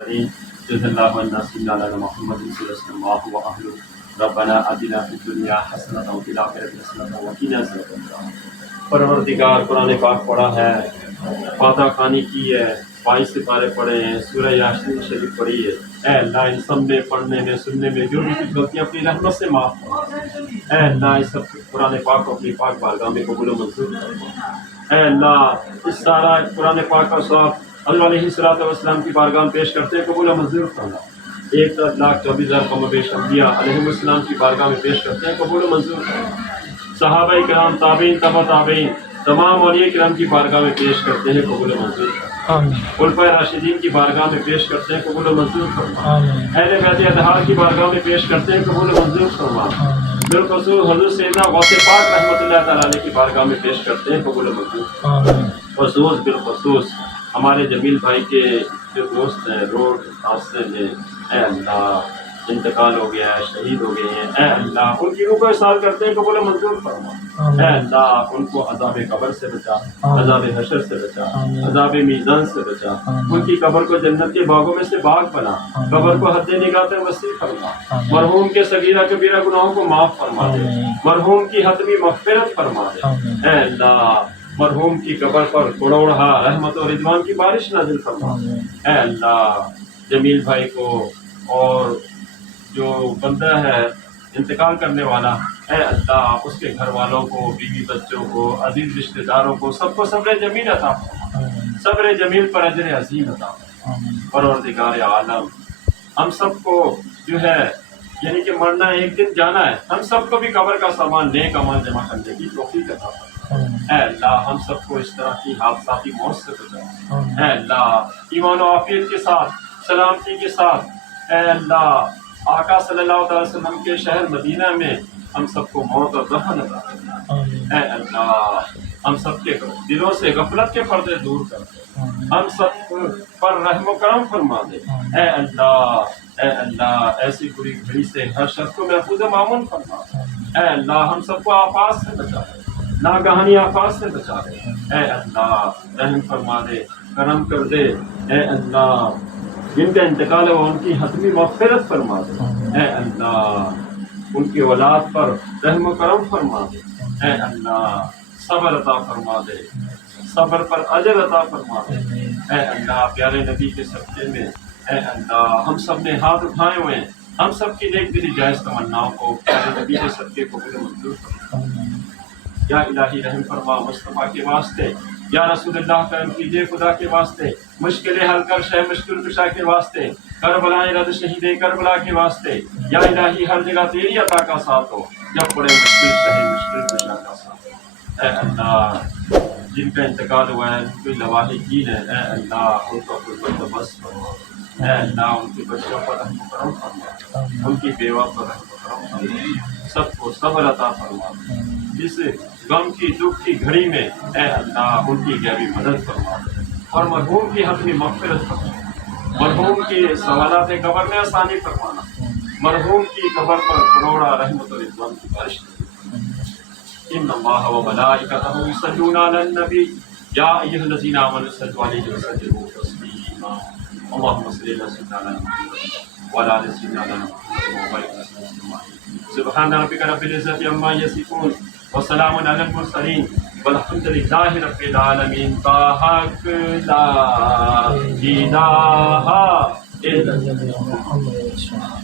جزا اللہ عنا صلی اللہ علی محمد صلی اللہ علیہ وسلم ربنا آتنا فی الدنیا حسنۃ وفی الآخرۃ حسنۃ وقنا عذاب النار۔ پروردگار قرآن پاک پڑھا ہے، فاتحہ خوانی کی ہے، 22 سپارے پڑھے ہیں، سورہ یاسین شریف پڑھی ہے۔ اے اللہ ان سب میں پڑھنے میں سننے میں جو بھی کچھ غلطیاں اپنی رحمت سے معاف فرما۔ اے اللہ اس سب قرآن پاک کو اپنی پاک بارگاہ میں قبول و منظور فرما۔ اے اللہ اس سارا قرآن پاک کا ثواب حضرت علیہ الصلوۃ والسلام کی بارگاہ میں پیش کرتے ہیں، قبول و منظور فرما۔ 1,24,000 قوم بیش انبیاء علیہ السلام کی بارگاہ میں پیش کرتے ہیں، قبول و منظور فرما۔ صحابہ کرام، تابعین، تبع تابعین، تمام اولیاء کرام کی بارگاہ میں پیش کرتے ہیں، قبول و منظور فرما۔ خلفائے راشدین کی بارگاہ میں پیش کرتے ہیں، قبول و منظور فرما۔ اہل بیت اطہار کی بارگاہ میں پیش کرتے ہیں، قبول و منظور فرما۔ بالخصوص حضرت سیدنا غوث پاک رحمۃ اللہ تعالیٰ علیہ کی بارگاہ میں پیش کرتے ہیں، قبول و منظور فرما۔ بالخصوص ہمارے جمیل بھائی کے جو دوست ہیں روڈ حادثے میں، اے اللہ انتقال ہو گیا ہے، شہید ہو گئے ہیں، اے اللہ ان کی روح کو احسان کرتے ہیں، قبول و منظور فرما۔ اے اللہ ان کو عذاب قبر سے بچا، عذاب حشر سے بچا، عذاب میزان سے بچا، ان کی قبر کو جنت کے باغوں میں سے باغ بنا، قبر کو حد نگاہ تک وسیع فرما، مرحوم کے صغیرہ کبیرہ گناہوں کو معاف فرما دے، مرحوم کی حتمی مغفرت فرما دے۔ اے اللہ مرحوم کی قبر پر کروڑہا رحمت و رضوان کی بارش نازل فرما۔ اے اللہ جمیل بھائی کو اور جو بندہ ہے انتقال کرنے والا، اے اللہ اس کے گھر والوں کو، بیوی بچوں کو، عزیز رشتہ داروں کو، سب کو صبر جمیل عطا فرما، صبر جمیل پر اجر عظیم عطا فرما۔ پروردگار عالم ہم سب کو جو ہے یعنی کہ مرنا ایک دن جانا ہے، ہم سب کو بھی قبر کا سامان نیک اعمال جمع کرنے کی توفیق عطا فرما۔ اے اللہ ہم سب کو اس طرح کی حادثاتی موت سے بچا۔ اے اللہ ایمان و عافیت کے ساتھ، سلامتی کے ساتھ، اے اللہ آقا صلی اللہ علیہ وسلم کے شہر مدینہ میں ہم سب کو موت اور دفن عطا فرما۔ اے اللہ ہم سب کے دلوں سے غفلت کے پردے دور کر دے، ہم سب پر رحم و کرم فرما دے۔ اے اللہ اے اللہ ایسی بری گھڑی سے ہر شخص کو محفوظ و مامون فرما۔ اے اللہ ہم سب کو آفات سے بچا دے، ناگہانی آفات سے بچا دے۔ اے اللہ رحم فرما دے، کرم کر دے۔ اے اللہ جن کا انتقال ہے وہ ان کی حتمی مغفرت فرما دے۔ اے اللہ ان کی اولاد پر رحم و کرم فرما دے۔ اے اللہ صبر عطا فرما دے، صبر پر اجر عطا فرما دے۔ اے اللہ پیارے نبی کے صدقے میں اے اللہ ہم سب نے ہاتھ اٹھائے ہوئے ہیں، ہم سب کی نیک دلی جائز تمناؤں کو پیارے نبی کے صدقے کو منظور فرما۔ یا الہی رحم فرما مصطفیٰ کے واسطے، یا رسول اللہ کرم کیجیے خدا کے واسطے، مشکل حل کر شہ مشکل کشا کے واسطے، کربلائے رد شہید کربلا کے واسطے، یا الہی ہر جگہ تیری عطا کا ساتھ ہو جب پڑے مشکل شہ مشکل کشا کا ساتھ۔ اے اللہ جن کا انتقال ہوا ہے ان کی لواحقین ہے، اے اللہ ان کو بس فرما۔ اے اللہ ان کے بچوں پر رحم و کرم فرما، ان کی بیوہ پر رحم و کرم فرما، سب کو صبر عطا فرما۔ جس غم کی دکھ کی گھڑی میں اے اللہ ان کی غیبی مدد فرما اور مرحوم کی حتمی مغفرت فرما، مرحوم کی سوالات قبر میں آسانی فرمانا، مرحوم کی قبر پر کروڑا رحمت و رضوان کی بارش کرنا۔ ان اللہ و ملائکتہ یصلون علی النبی یا ایھا الذین آمنوا صلوا علیہ وسلموا تسلیما۔ اللهم صل على سيدنا محمد وعلى آل سيدنا محمد وبارك وسلم۔ سبحان ربك رب العزة عما يصفون وسلام على المرسلين والحمد لله رب العالمين۔ بحق لا إله إلا اللہ۔